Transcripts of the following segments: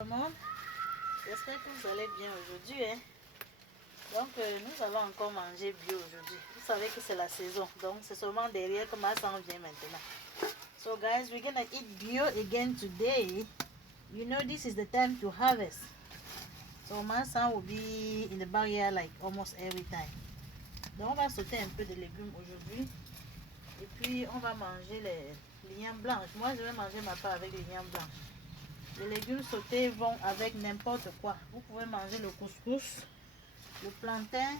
Tout le monde, j'espère que vous allez bien aujourd'hui. Donc, nous allons encore manger bio aujourd'hui. Vous savez que c'est la saison, donc c'est seulement derrière que ma sang vient maintenant. So, guys, we're gonna eat bio again today. You know, this is the time to harvest. So, my son will be in the backyard like almost every time. Donc, on va sauter un peu de légumes aujourd'hui. Et puis, on va manger les lignans blanches. Moi, je vais manger ma part avec les lignans blanches. Les légumes sautés vont avec n'importe quoi. Vous pouvez manger le couscous, le plantain,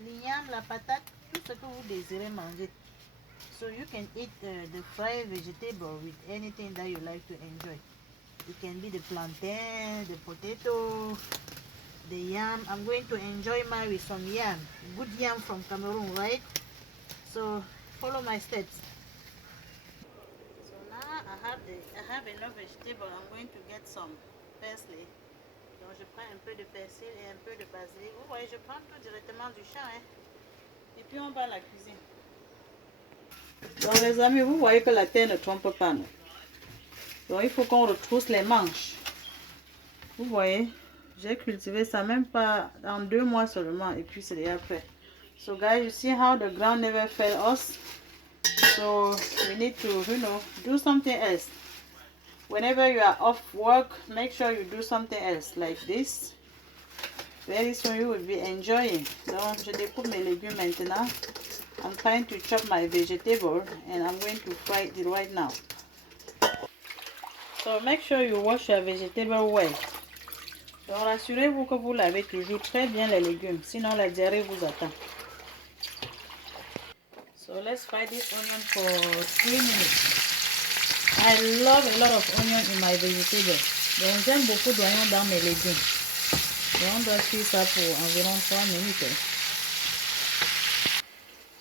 l'igname, la patate, tout ce que vous désirez manger. So you can eat the fried vegetable with anything that you like to enjoy. It can be the plantain, the potato, the yam. I'm going to enjoy mine with some yam. Good yam from Cameroon, right? So follow my steps. So now I have enough vegetable. I'm going to get some parsley. Donc je prends un peu de persil et un peu de basilic. Vous voyez, je prends tout directement du champ. Et puis on va à la cuisine. Donc les amis, vous voyez que la terre ne trompe pas. Non? Donc il faut qu'on retrousse les manches. Vous voyez, j'ai cultivé ça même pas en 2 mois seulement. Et puis c'est déjà prêt. So guys, you see how the ground never failed us. So we need to, do something else. Whenever you are off work, make sure you do something else like this. Very soon you will be enjoying. Donc, je découpe mes légumes maintenant. I'm trying to chop my vegetable and I'm going to fry it right now. So make sure you wash your vegetable well. Donc, rassurez-vous que vous lavez toujours très bien les légumes, sinon la diarrhée vous attend. So let's fry this onion for 3 minutes. I love a lot of onion in my vegetables. Donc j'aime beaucoup d'oignons dans mes légumes. Donc on doit cuire ça pour environ 3 minutes.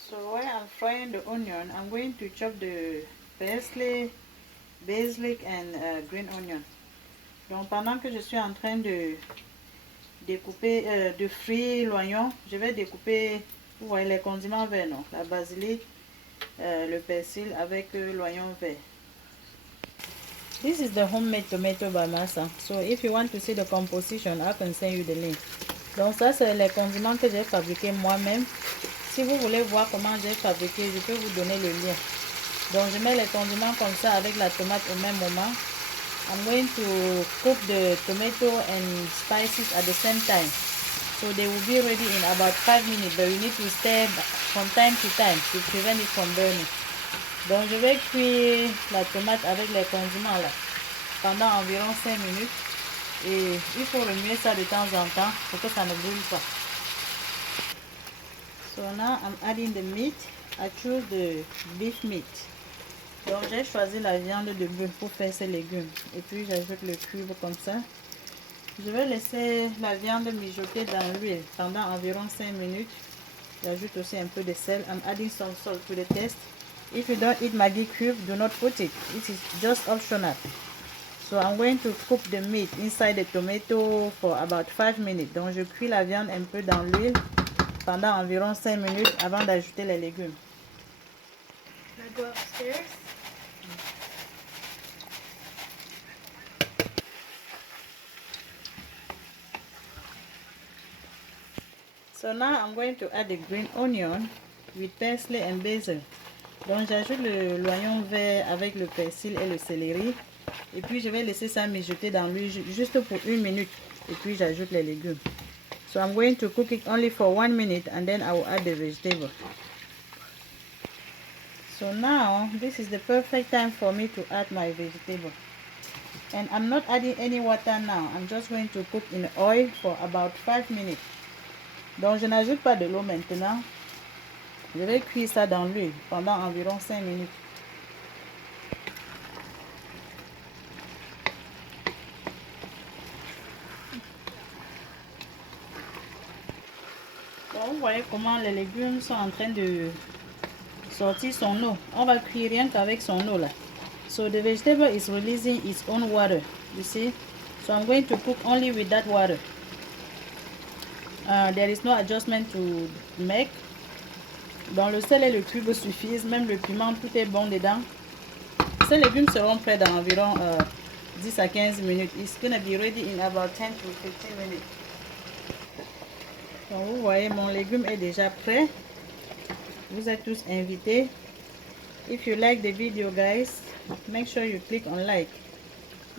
So while I'm frying the onion, I'm going to chop the parsley, basilic and green onion. Donc pendant que je suis en train de découper, de frire l'oignon, je vais découper, vous voyez les condiments verts, non? La basilic, le persil avec l'oignon vert. This is the homemade tomato by Masa. So if you want to see the composition, I can send you the link. Donc ça c'est les condiments que j'ai fabriqués moi-même. Si vous voulez voir comment j'ai fabriqué, je peux vous donner le lien. Donc je mets les condiments comme ça avec la tomate au même moment. I'm going to cook the tomato and spices at the same time. So they will be ready in about 5 minutes. But you need to stir from time to time to prevent it from burning. Donc je vais cuire la tomate avec les condiments là pendant environ 5 minutes et il faut remuer ça de temps en temps pour que ça ne brûle pas. So now I'm adding the meat. I choose the beef meat. Donc j'ai choisi la viande de bœuf pour faire ces légumes et puis j'ajoute le cube comme ça. Je vais laisser la viande mijoter dans l'huile pendant environ 5 minutes. J'ajoute aussi un peu de sel. I'm adding some salt to the taste. If you don't eat Maggi cube, do not put it. It is just optional. So I'm going to cook the meat inside the tomato for about 5 minutes. Donc je cuis la viande un peu dans l'huile pendant environ 5 minutes avant d'ajouter les légumes. Can I go upstairs? So now I'm going to add the green onion with parsley and basil. Donc j'ajoute l'oignon vert avec le persil et le céleri. Et puis je vais laisser ça mijoter dans l'huile juste pour 1 minute. Et puis j'ajoute les légumes. So I'm going to cook it only for 1 minute and then I will add the vegetable. So now this is the perfect time for me to add my vegetable. And I'm not adding any water now. I'm just going to cook in oil for about 5 minutes. Donc je n'ajoute pas de l'eau maintenant. Je vais cuire ça dans l'huile pendant environ 5 minutes. Donc, vous voyez comment les légumes sont en train de sortir son eau. On va cuire rien qu'avec son eau là. So the vegetable is releasing its own water. You see? So I'm going to cook only with that water. There is no adjustment to make. Donc le sel et le cube suffisent, même le piment, tout est bon dedans. Ces légumes seront prêts dans environ 10 à 15 minutes. It's gonna be ready in about 10 to 15 minutes. Donc vous voyez, mon légume est déjà prêt. Vous êtes tous invités. If you like the video, guys, make sure you click on like.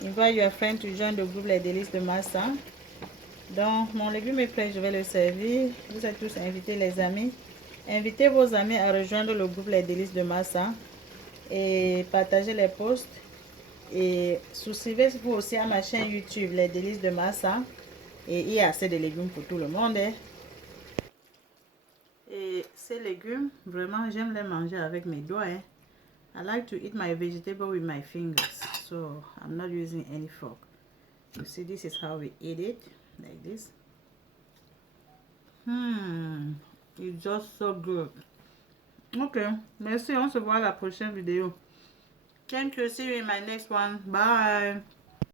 Invite your friend to join the groupe Les Délices de Massa. Donc mon légume est prêt, je vais le servir. Vous êtes tous invités, les amis. Invitez vos amis à rejoindre le groupe Les Délices de Massa et partagez les posts. Et souscrivez-vous aussi à ma chaîne YouTube Les Délices de Massa. Et il y a assez de légumes pour tout le monde. Et ces légumes, vraiment, j'aime les manger avec mes doigts. I like to eat my vegetable with my fingers. So, I'm not using any fork. You see, this is how we eat it. Like this. It's just so good. Ok, merci. On se voit à la prochaine vidéo. Thank you. See you in my next one. Bye.